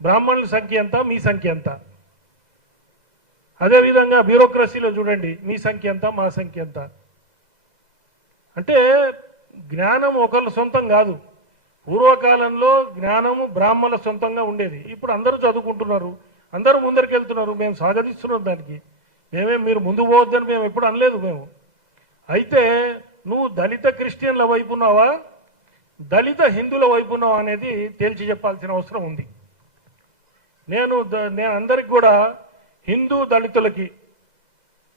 బ్రాహ్మణుల సంఖ్య ఎంత, మీ సంఖ్య ఎంత? అదేవిధంగా బ్యూరోక్రసీలో చూడండి, మీ సంఖ్య ఎంత, మా సంఖ్య ఎంత? అంటే జ్ఞానం ఒకళ్ళ సొంతం కాదు. పూర్వకాలంలో జ్ఞానము బ్రాహ్మణుల సొంతంగా ఉండేది. ఇప్పుడు అందరూ చదువుకుంటున్నారు, అందరూ ముందరికి వెళ్తున్నారు. మేము స్వాగతిస్తున్నాం దానికి. మీరు ముందు పోవద్దని మేము ఎప్పుడు అనలేదు మేము. అయితే నువ్వు దళిత క్రిస్టియన్ల వైపు ఉన్నావా, దళిత హిందువుల వైపు ఉన్నావా అనేది తేల్చి చెప్పాల్సిన అవసరం ఉంది. నేను అందరికి కూడా హిందూ దళితులకి,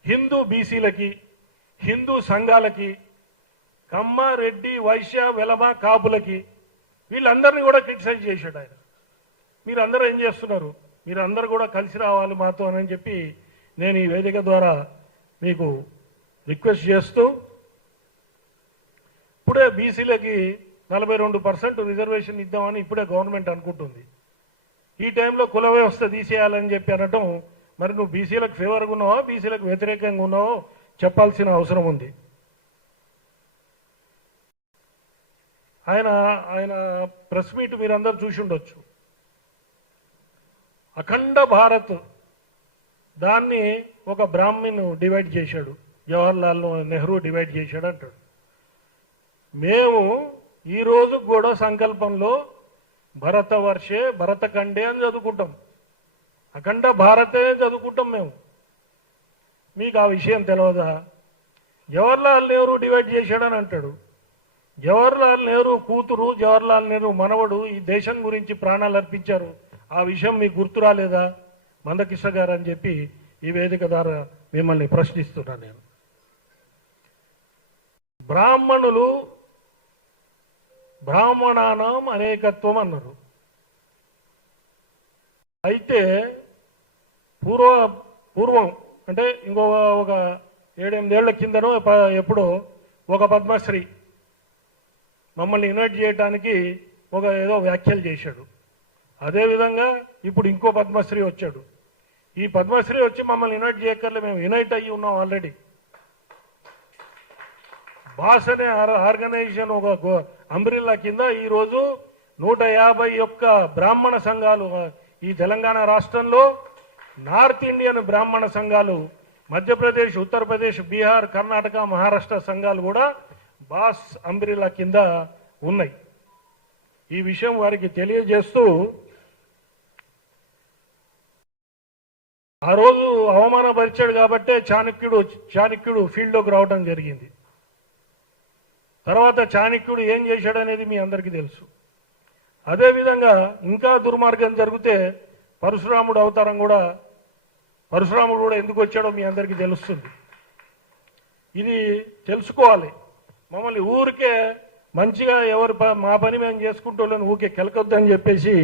హిందూ బీసీలకి, హిందూ సంఘాలకి, కమ్మ, రెడ్డి, వైశ్య, వెలమ, కాపులకి వీళ్ళందరినీ కూడా క్రిటిసైజ్ చేశాడు ఆయన. మీరందరూ ఏం చేస్తున్నారు, మీరందరూ కూడా కలిసి రావాలి మాతో అని చెప్పి నేను ఈ వేదిక ద్వారా మీకు రిక్వెస్ట్ చేస్తూ, ఇప్పుడే బీసీలకి 42% రిజర్వేషన్ ఇద్దామని ఇప్పుడే గవర్నమెంట్ అనుకుంటుంది. ఈ టైంలో కుల వ్యవస్థ తీసేయాలని చెప్పి అనటం, మరి నువ్వు బీసీలకు ఫేవర్గా ఉన్నావో బీసీలకు వ్యతిరేకంగా ఉన్నావో చెప్పాల్సిన అవసరం ఉంది. ఆయన ప్రెస్ మీట్ మీరందరూ చూసి ఉండొచ్చు. అఖండ భారత్ దాన్ని ఒక బ్రాహ్మణ్ డివైడ్ చేశాడు, జవహర్లాల్ నెహ్రూ డివైడ్ చేశాడు అంటాడు. మేము ఈరోజు కూడా సంకల్పంలో భరతవర్షే భరతఖండే అని చదువుకుంటాం, అఖండ భారతే చదువుకుంటాం మేము. మీకు ఆ విషయం తెలియదా? జవహర్లాల్ నెహ్రూ డివైడ్ చేశాడని అంటాడు. జవహర్లాల్ నెహ్రూ కూతురు, జవహర్లాల్ నెహ్రూ మనవడు ఈ దేశం గురించి ప్రాణాలు అర్పించారు. ఆ విషయం మీకు గుర్తు రాలేదా మందకృష్ణ గారు అని చెప్పి ఈ వేదిక ద్వారా మిమ్మల్ని ప్రశ్నిస్తున్నా నేను. బ్రాహ్మణులు బ్రాహ్మణానాం అనేకత్వం అన్నారు. అయితే పూర్వం అంటే ఒక 7-8 ఏళ్ల కిందనో ఎప్పుడో ఒక పద్మశ్రీ మమ్మల్ని ఇన్వైట్ చేయడానికి ఏదో వ్యాఖ్యలు చేశాడు. అదేవిధంగా ఇప్పుడు ఇంకో పద్మశ్రీ వచ్చాడు. ఈ పద్మశ్రీ వచ్చి మమ్మల్ని ఇన్వైట్ చేయక్కర్లే, మేము యునైట్ అయ్యి ఉన్నాం ఆల్రెడీ. బాస్ అనే ఆర్గనైజేషన్ ఒక అంబ్రిల్లా కింద ఈరోజు 151 బ్రాహ్మణ సంఘాలు ఈ తెలంగాణ రాష్ట్రంలో, నార్త్ ఇండియన్ బ్రాహ్మణ సంఘాలు, మధ్యప్రదేశ్, ఉత్తరప్రదేశ్, బీహార్, కర్ణాటక, మహారాష్ట్ర సంఘాలు కూడా బాస్ అంబ్రిల్లా కింద ఉన్నాయి. ఈ విషయం వారికి తెలియజేస్తూ, ఆ రోజు అవమానపరిచాడు కాబట్టే చాణక్యుడు ఫీల్డ్లోకి రావడం జరిగింది. తర్వాత చాణక్యుడు ఏం చేశాడనేది మీ అందరికీ తెలుసు. అదేవిధంగా ఇంకా దుర్మార్గం జరిగితే పరశురాముడు అవతారం కూడా, పరశురాముడు కూడా ఎందుకు వచ్చాడో మీ అందరికీ తెలుస్తుంది. ఇది తెలుసుకోవాలి. మమ్మల్ని ఊరికే మంచిగా మా పని మేము చేసుకుంటూ ఊరికే కెలకొద్దని చెప్పేసి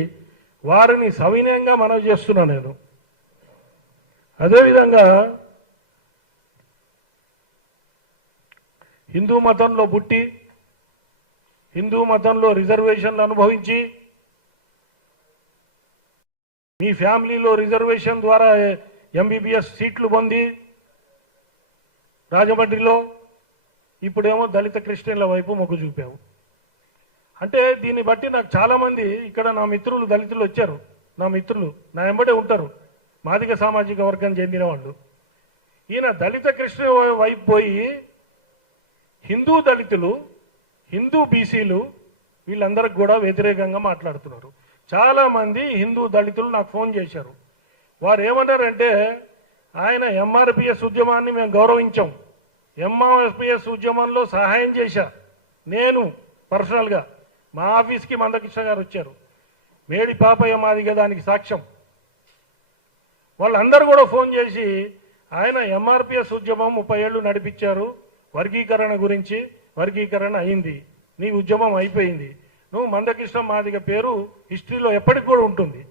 వారిని సవినయంగా మనవి చేస్తున్నా నేను. అదేవిధంగా హిందూ మతంలో పుట్టి, హిందూ మతంలో రిజర్వేషన్లు అనుభవించి, మీ ఫ్యామిలీలో రిజర్వేషన్ ద్వారా ఎంబీబీఎస్ సీట్లు పొంది రాజమండ్రిలో, ఇప్పుడేమో దళిత క్రిస్టియన్ల వైపు మొగ్గు చూపాము. అంటే దీన్ని బట్టి నాకు చాలామంది ఇక్కడ నా మిత్రులు దళితులు వచ్చారు. నా మిత్రులు నా వెంబడే ఉంటారు, మాదిగ సామాజిక వర్గం చెందిన వాళ్ళు. ఈయన దళిత క్రిస్టియన్ వైపు పోయి హిందూ దళితులు, హిందూ బీసీలు వీళ్ళందరికి కూడా వ్యతిరేకంగా మాట్లాడుతున్నారు. చాలామంది హిందూ దళితులు నాకు ఫోన్ చేశారు. వారు ఏమన్నారంటే, ఆయన ఎంఆర్పిఎస్ ఉద్యమాన్ని మేము గౌరవించాం, ఎంఆర్పిఎస్ ఉద్యమంలో సహాయం చేశా నేను పర్సనల్గా. మా ఆఫీస్కి మందకృష్ణ గారు వచ్చారు, మేడి పాపయ్య మాదిగ దానికి సాక్ష్యం. వాళ్ళందరూ కూడా ఫోన్ చేసి, ఆయన ఎంఆర్పిఎస్ ఉద్యమం 30 ఏళ్ళు నడిపించారు, వర్గీకరణ గురించి, వర్గీకరణ అయింది, నీ ఉద్యమం అయిపోయింది, నువ్వు మందకృష్ణ మాదిగ పేరు హిస్టరీలో ఎప్పటికి కూడా ఉంటుంది.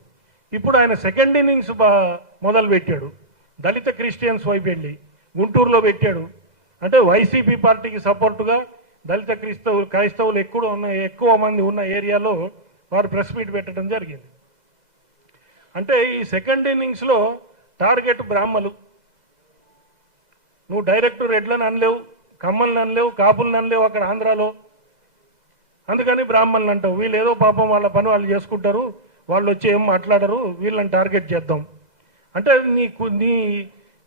ఇప్పుడు ఆయన సెకండ్ ఇన్నింగ్స్ మొదలు పెట్టాడు, దళిత క్రిస్టియన్స్ వైపు వెళ్ళి గుంటూరులో పెట్టాడు. అంటే వైసీపీ పార్టీకి సపోర్టుగా దళిత క్రైస్తవులు ఎక్కువ మంది ఉన్న ఏరియాలో వారు ప్రెస్ మీట్ పెట్టడం జరిగింది. అంటే ఈ సెకండ్ ఇన్నింగ్స్లో టార్గెట్ బ్రాహ్మలు. నువ్వు డైరెక్ట్ రెడ్లను అనలేవు, కమ్మల్ని అనలేవు, కాపుల్ని అనలేవు అక్కడ ఆంధ్రాలో. అందుకని బ్రాహ్మణులు అంటావు. వీళ్ళు ఏదో పాపం వాళ్ళ పని వాళ్ళు చేసుకుంటారు, వాళ్ళు వచ్చి ఏం మాట్లాడరు, వీళ్ళని టార్గెట్ చేద్దాం అంటే నీ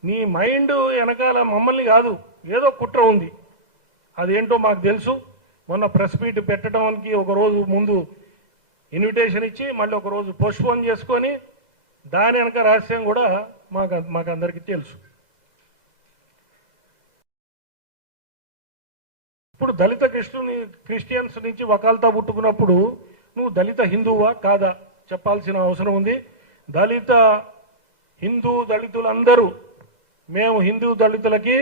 నీ మైండ్ వెనకాల మమ్మల్ని కాదు, ఏదో కుట్ర ఉంది. అదేంటో మాకు తెలుసు. మొన్న ప్రెస్ మీట్ పెట్టడానికి ఒక రోజు ముందు ఇన్విటేషన్ ఇచ్చి మళ్ళీ ఒక రోజు పోస్ట్పోన్ చేసుకొని దాని వెనక రహస్యం కూడా మాకు అందరికీ తెలుసు. ఇప్పుడు దళిత క్రిస్టియన్స్ నుంచి వకాల్తా పుట్టుకున్నప్పుడు నువ్వు దళిత హిందువా కాదా చెప్పాల్సిన అవసరం ఉంది. దళితులందరూ మేము హిందూ దళితులకి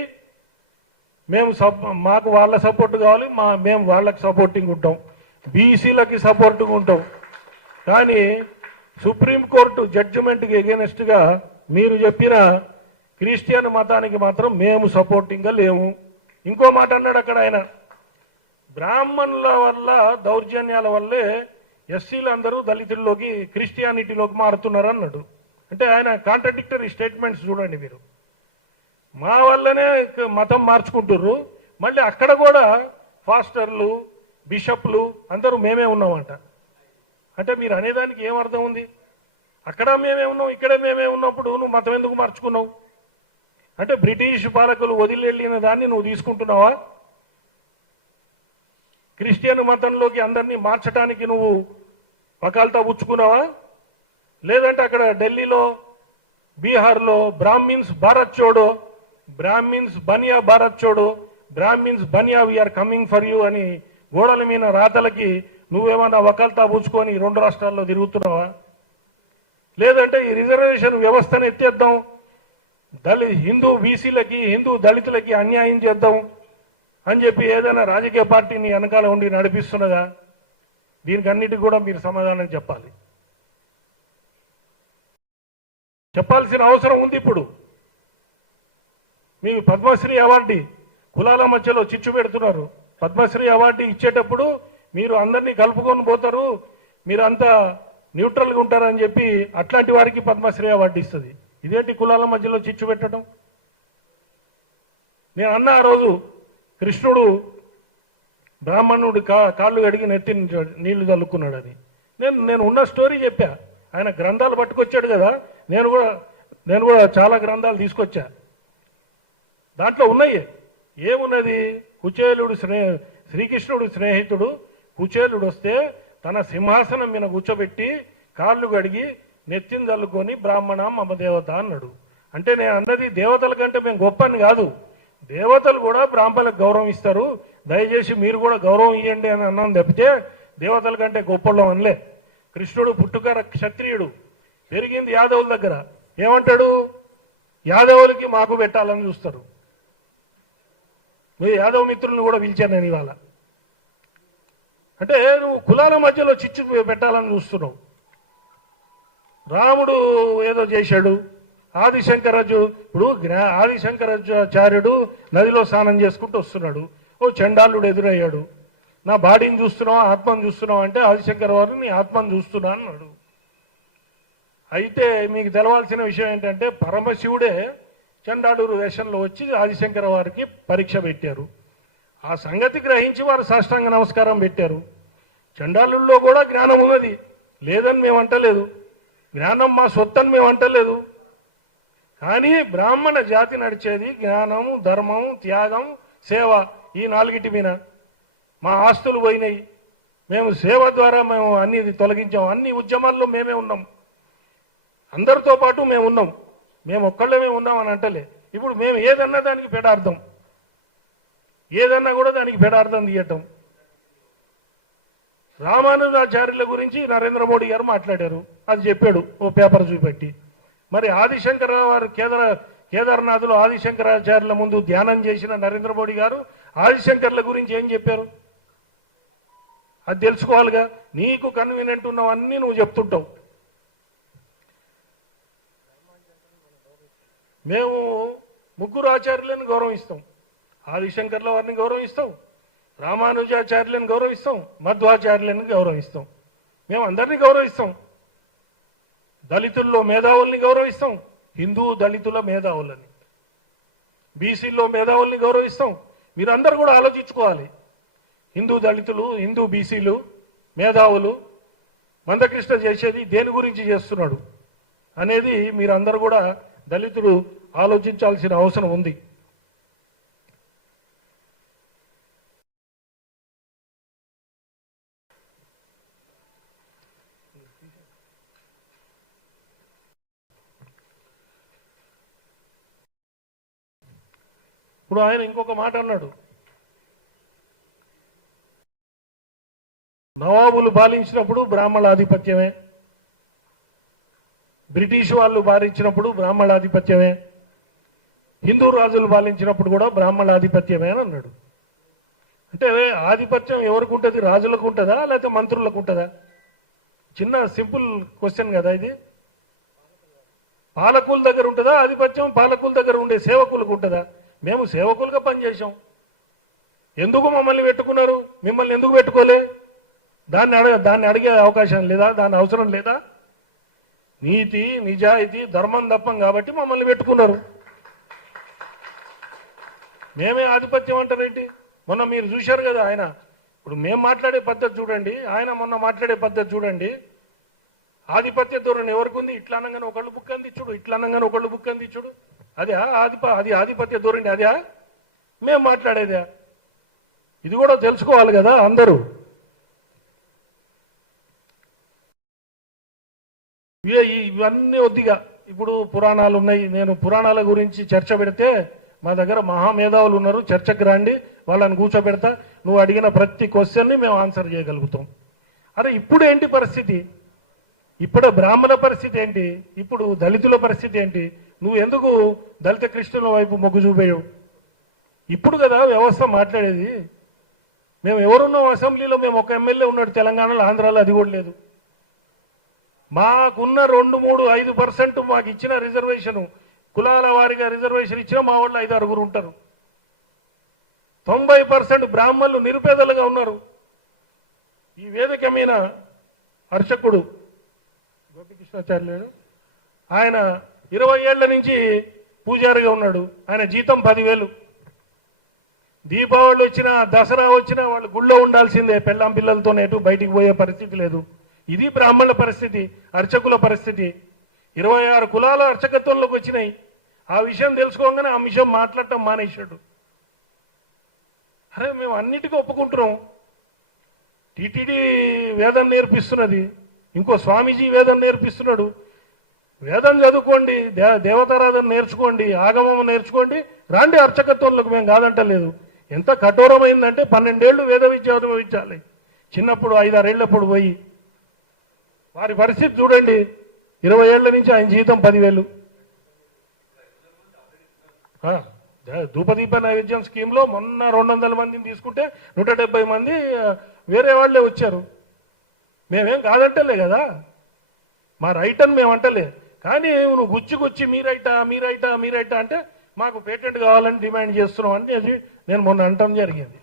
మాకు వాళ్ళ సపోర్ట్ కావాలి, మేము వాళ్ళకి సపోర్టింగ్ ఉంటాం, బీసీలకి సపోర్టింగ్ ఉంటాం. కానీ సుప్రీంకోర్టు జడ్జిమెంట్కి ఎగెనెస్ట్గా మీరు చెప్పిన క్రిస్టియన్ మతానికి మాత్రం మేము సపోర్టింగ్గా లేము. ఇంకో మాట అన్నాడు అక్కడ ఆయన, బ్రాహ్మణుల వల్ల దౌర్జన్యాల వల్లే ఎస్సీలు అందరూ దళితుల్లోకి క్రిస్టియానిటీలోకి మారుతున్నారు అన్నాడు. అంటే ఆయన కాంట్రడిక్టరీ స్టేట్మెంట్స్ చూడండి మీరు. మా వల్లనే మతం మార్చుకుంటుర్రు, మళ్ళీ అక్కడ కూడా ఫాస్టర్లు బిషప్లు అందరూ మేమే ఉన్నామంట. అంటే మీరు అనేదానికి ఏం అర్థం ఉంది? అక్కడ మేమే ఉన్నాం, ఇక్కడే మేమే ఉన్నప్పుడు నువ్వు మతం ఎందుకు మార్చుకున్నావు? అంటే బ్రిటిష్ పాలకులు వదిలివెళ్ళిన దాన్ని నువ్వు తీసుకుంటున్నావా? క్రిస్టియన్ మతంలోకి అందరినీ మార్చడానికి నువ్వు వకాల్తా పుచ్చుకున్నావా? లేదంటే అక్కడ ఢిల్లీలో బీహార్లో బ్రాహ్మిన్స్ భారత్ చోడో, బ్రాహ్మిన్స్ బనియా భారత్ చోడో, Brahmins Bania we are coming for you అని గోడల మీద రాతలకి నువ్వేమన్నా వకాల్తా పుచ్చుకొని 2 రాష్ట్రాల్లో తిరుగుతున్నావా? లేదంటే ఈ రిజర్వేషన్ వ్యవస్థను ఎత్తేద్దాం, హిందూ బీసీలకి హిందూ దళితులకి అన్యాయం చేద్దాం అని చెప్పి ఏదైనా రాజకీయ పార్టీని వెనకాల ఉండి నడిపిస్తున్నదా? దీనికి అన్నిటికీ కూడా మీరు సమాధానం చెప్పాల్సిన అవసరం ఉంది. ఇప్పుడు మీకు పద్మశ్రీ అవార్డు కులాల మధ్యలో చిచ్చు పెడుతున్నారు. పద్మశ్రీ అవార్డు ఇచ్చేటప్పుడు మీరు అందరినీ కలుపుకొని పోతారు, మీరంతా న్యూట్రల్గా ఉంటారని చెప్పి అట్లాంటి వారికి పద్మశ్రీ అవార్డు ఇస్తుంది. ఇదేంటి కులాల మధ్యలో చిచ్చు పెట్టడం? నేను అన్న ఆ రోజు కృష్ణుడు బ్రాహ్మణుడు కాళ్ళు కడిగి నెత్తి నీళ్లు చల్లుకున్నాడని నేను ఉన్న స్టోరీ చెప్పా. ఆయన గ్రంథాలు పట్టుకొచ్చాడు కదా, నేను కూడా చాలా గ్రంథాలు తీసుకొచ్చా. దాంట్లో ఉన్నాయి. ఏమున్నది? కుచేలుడు శ్రీకృష్ణుడు స్నేహితుడు కుచేలుడు వస్తే తన సింహాసనం మీద కూర్చోబెట్టి కాళ్ళు కడిగి నెత్తిని చల్లుకొని బ్రాహ్మణ మమ దేవత అన్నాడు. అంటే నేను అన్నది దేవతల కంటే మేము గొప్పని కాదు, దేవతలు కూడా బ్రాహ్మణులకు గౌరవం ఇస్తారు, దయచేసి మీరు కూడా గౌరవం ఇవ్వండి అని అన్నాను తప్పితే దేవతల కంటే గొప్పలం అనలే. కృష్ణుడు పుట్టుక క్షత్రియుడు, పెరిగింది యాదవుల దగ్గర. ఏమంటాడు? యాదవులకి మాకు పెట్టాలని చూస్తారు. మీరు యాదవ మిత్రులను కూడా పిలిచాను నేను ఇవాళ. అంటే నువ్వు కులాల మధ్యలో చిచ్చు పెట్టాలని చూస్తున్నావు. రాముడు ఏదో చేశాడు, ఇప్పుడు ఆదిశంకరాచార్యుడు నదిలో స్నానం చేసుకుంటూ వస్తున్నాడు, ఓ చండాలుడు ఎదురయ్యాడు. నా బాడీని చూస్తున్నావు, ఆత్మను చూస్తున్నావు అంటే ఆదిశంకర వారు నీ ఆత్మను చూస్తున్నా అన్నాడు. అయితే మీకు తెలవాల్సిన విషయం ఏంటంటే పరమశివుడే చండాలుడు వేషంలో వచ్చి ఆదిశంకర వారికి పరీక్ష పెట్టారు. ఆ సంగతి గ్రహించి వారు సాష్టాంగ నమస్కారం పెట్టారు. చండాలుల్లో కూడా జ్ఞానం ఉన్నది, లేదని మేము అంటలేదు, జ్ఞానం మా సొత్తని మేము అంటలేదు. కానీ బ్రాహ్మణ జాతి నడిచేది జ్ఞానము, ధర్మము, త్యాగం, సేవ, ఈ 4టి మీద. మా ఆస్తులు పోయినాయి, మేము సేవ ద్వారా మేము అన్ని తొలగించాం. అన్ని ఉద్యమాల్లో మేమే ఉన్నాం, అందరితో పాటు మేము ఉన్నాం, మేము ఒక్కళ్ళమే ఉన్నాం అని అంటలే. ఇప్పుడు మేము ఏదన్నా దానికి పెడార్థం, ఏదన్నా కూడా దానికి పెడార్థం తీయటం. రామానుజాచార్యుల గురించి నరేంద్ర మోడీ గారు మాట్లాడారు, అది చెప్పాడు ఓ పేపర్ చూపెట్టి. మరి ఆదిశంకర వారు కేదార్నాథ్లో ఆదిశంకరాచార్యుల ముందు ధ్యానం చేసిన నరేంద్ర మోడీ గారు ఆదిశంకర్ల గురించి ఏం చెప్పారు? అది తెలుసుకోవాలిగా. నీకు కన్వీనియంట్ ఉన్నవన్నీ నువ్వు చెప్తుంటావు. మేము 3 ఆచార్యులను గౌరవిస్తాం, ఆదిశంకర్ల వారిని గౌరవిస్తాం, రామానుజాచార్యులను గౌరవిస్తాం, మధ్వాచార్యులను గౌరవిస్తాం. మేము అందరినీ గౌరవిస్తాం. దళితుల్లో మేధావుల్ని గౌరవిస్తాం, హిందూ దళితుల మేధావులని, బీసీల్లో మేధావుల్ని గౌరవిస్తాం. మీరందరూ కూడా ఆలోచించుకోవాలి. హిందూ దళితులు, హిందూ బీసీలు, మేధావులు, మందకృష్ణ చేసేది దేని గురించి చేస్తున్నాడు అనేది మీరందరూ కూడా దళితులు ఆలోచించాల్సిన అవసరం ఉంది. ఇప్పుడు ఆయన ఇంకొక మాట అన్నాడు, నవాబులు పాలించినప్పుడు బ్రాహ్మణ ఆధిపత్యమే, బ్రిటిష్ వాళ్ళు పాలించినప్పుడు బ్రాహ్మణ ఆధిపత్యమే, హిందూ రాజులు పాలించినప్పుడు కూడా బ్రాహ్మణ ఆధిపత్యమే అని అన్నాడు. అంటే ఆధిపత్యం ఎవరికి ఉంటుంది? రాజులకు ఉంటుందా లేకపోతే మంత్రులకు ఉంటుందా? చిన్న సింపుల్ క్వశ్చన్ కదా ఇది. పాలకుల దగ్గర ఉంటుందా ఆధిపత్యం? పాలకుల దగ్గర ఉండే సేవకులకు ఉంటుందా? మేము సేవకులుగా పనిచేసాం. ఎందుకు మమ్మల్ని పెట్టుకున్నారు? మిమ్మల్ని ఎందుకు పెట్టుకోలే? దాన్ని అడిగే అవకాశం లేదా? దాని అవసరం లేదా? నీతి నిజాయితీ ధర్మం తప్పం కాబట్టి మమ్మల్ని పెట్టుకున్నారు. మేమే ఆధిపత్యం అంటారేంటి? మొన్న మీరు చూశారు కదా, ఆయన ఇప్పుడు మేము మాట్లాడే పద్ధతి చూడండి, ఆయన మొన్న మాట్లాడే పద్ధతి చూడండి. ఆధిపత్య ధోరణి ఎవరికి ఉంది? ఇట్లా అనగానే ఒకళ్ళు బుక్ అందించుడు, ఇట్లా అనగానే ఒకళ్ళు బుక్ అందించుడు. అది ఆధిపత్య ధోరణి అదే మేము మాట్లాడేదే? ఇది కూడా తెలుసుకోవాలి కదా అందరూ. ఇవన్నీ వద్దిగా ఇప్పుడు పురాణాలు ఉన్నాయి. నేను పురాణాల గురించి చర్చ పెడితే మా దగ్గర మహామేధావులు ఉన్నారు, చర్చకు రండి, వాళ్ళని కూర్చోబెడతా. నువ్వు అడిగిన ప్రతి క్వశ్చన్ని మేము ఆన్సర్ చేయగలుగుతాం. అరే ఇప్పుడు ఏంటి పరిస్థితి? ఇప్పుడు బ్రాహ్మణ పరిస్థితి ఏంటి? ఇప్పుడు దళితుల పరిస్థితి ఏంటి? నువ్వు ఎందుకు దళిత కృష్ణుల వైపు మొగ్గు చూపేయవు? ఇప్పుడు కదా వ్యవస్థ మాట్లాడేది. మేము ఎవరున్నాం అసెంబ్లీలో? మేము ఒక ఎమ్మెల్యే ఉన్నాడు తెలంగాణలో, ఆంధ్రాలో అది కూడా లేదు. మాకున్న 2, 3, 5% మాకు ఇచ్చిన రిజర్వేషన్, కులాల వారిగా రిజర్వేషన్ ఇచ్చిన మా వాళ్ళు 5, 6 ఉంటారు. 90% బ్రాహ్మణులు నిరుపేదలుగా ఉన్నారు. ఈ వేదిక మీద అర్చకుడు గోపికృష్ణాచార్యులు ఆయన 20 ఏళ్ల నుంచి పూజారిగా ఉన్నాడు. ఆయన జీతం 10,000. దీపావళి వచ్చినా దసరా వచ్చినా వాళ్ళు గుళ్ళో ఉండాల్సిందే, పెళ్ళాం పిల్లలతో ఎటు బయటికి పోయే పరిస్థితి లేదు. ఇది బ్రాహ్మణుల పరిస్థితి, అర్చకుల పరిస్థితి. 26 కులాల అర్చకత్వంలోకి వచ్చినాయి. ఆ విషయం తెలుసుకోగానే ఆ విషయం మాట్లాడటం మానేశాడు. అరే మేము అన్నిటికీ ఒప్పుకుంటున్నాం. టీటీడీ వేదం నేర్పిస్తున్నది, ఇంకో స్వామీజీ వేదం నేర్పిస్తున్నాడు. వేదం చదువుకోండి, దేవతారాధన నేర్చుకోండి, ఆగమం నేర్చుకోండి, రాండి అర్చకత్వంలోకి. మేము కాదంటలేదు. ఎంత కఠోరమైందంటే 12 ఏళ్ళు వేద విద్య అనుభవించాలి. చిన్నప్పుడు 5, 6 ఏళ్ళప్పుడు పోయి వారి పరిస్థితి చూడండి. 20 ఏళ్ల నుంచి ఆయన జీతం 10,000. ధూపదీప నైవేద్యం స్కీమ్లో మొన్న 200 మందిని తీసుకుంటే 170 మంది వేరే వాళ్లే వచ్చారు. మేమేం కాదంటలే కదా, మా రైట్ అని మేము అంటలే. కానీ నువ్వు గుచ్చి మీరైటా అంటే మాకు పేటెంట్ కావాలని డిమాండ్ చేస్తున్నాం అనేది నేను మొన్న అంటం జరిగింది.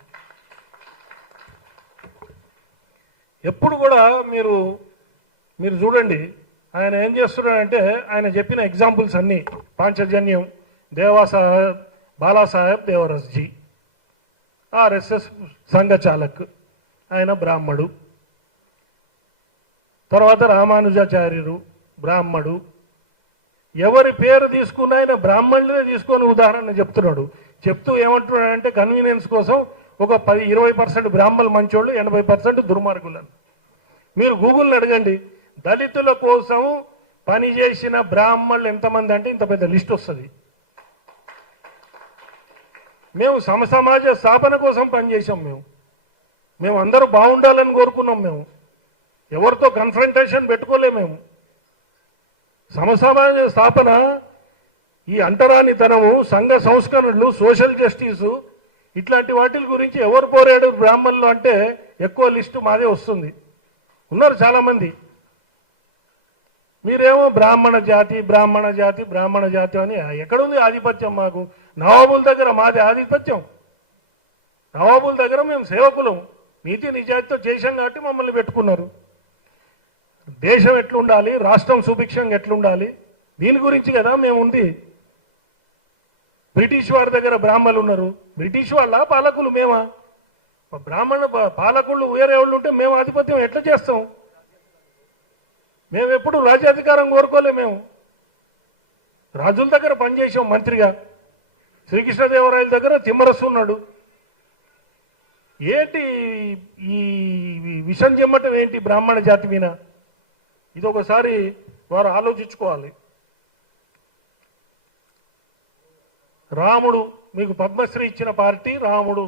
ఎప్పుడు కూడా మీరు చూడండి ఆయన ఏం చేస్తున్నాడంటే, ఆయన చెప్పిన ఎగ్జాంపుల్స్ అన్నీ పాంచజన్యం, బాలాసాహెబ్ దేవరస్జీ, ఆర్ఎస్ఎస్ సంఘ చాలక్, ఆయన బ్రాహ్మడు. తర్వాత రామానుజాచార్యులు బ్రాహ్మడు. ఎవరి పేరు తీసుకున్న ఆయన బ్రాహ్మణులే తీసుకొని ఉదాహరణ చెప్తున్నాడు. చెప్తూ ఏమంటున్నాడంటే కన్వీనియన్స్ కోసం ఒక 20% బ్రాహ్మణులు మంచోళ్ళు, 80% దుర్మార్గులను. మీరు గూగుల్ని అడగండి, దళితుల కోసం పనిచేసిన బ్రాహ్మణులు ఎంతమంది అంటే ఇంత పెద్ద లిస్ట్ వస్తుంది. మేము సమాజ స్థాపన కోసం పనిచేసాం. మేము అందరూ బాగుండాలని కోరుకున్నాం. మేము ఎవరితో కన్ఫ్రంటేషన్ పెట్టుకోలే. మేము సమాజ స్థాపన, ఈ అంటరానితనము, సంఘ సంస్కరణలు, సోషల్ జస్టిసు, ఇట్లాంటి వాటి గురించి ఎవరు పోరాడు బ్రాహ్మణులు అంటే ఎక్కువ లిస్టు మాదే వస్తుంది. ఉన్నారు చాలామంది. మీరేమో బ్రాహ్మణ జాతి అని ఎక్కడుంది ఆధిపత్యం? మాకు నవాబుల దగ్గర మాది ఆధిపత్యం. నవాబుల దగ్గర మేము సేవకులం, నీతి నిజాయితీతో చేశాం కాబట్టి మమ్మల్ని పెట్టుకున్నారు. దేశం ఎట్లుండాలి, రాష్ట్రం సుభిక్షంగా ఎట్లుండాలి, దీని గురించి కదా మేము ఉంది. బ్రిటిష్ వారి దగ్గర బ్రాహ్మణులు ఉన్నారు. బ్రిటిష్ వాళ్ళ పాలకులు మేమా? బ్రాహ్మణ పాలకులు వేరే వాళ్ళు ఉంటే మేము ఆధిపత్యం ఎట్లా చేస్తాం? మేము ఎప్పుడు రాజ్యాధికారం కోరుకోలే. మేము రాజుల దగ్గర పనిచేసాం మంత్రిగా. శ్రీకృష్ణదేవరాయల దగ్గర తిమ్మరసు ఉన్నాడు. ఏంటి ఈ విషం చెమ్మటం ఏంటి బ్రాహ్మణ జాతి మీద? ఇది ఒకసారి వారు ఆలోచించుకోవాలి. రాముడు మీకు పద్మశ్రీ ఇచ్చిన పార్టీ రాముడు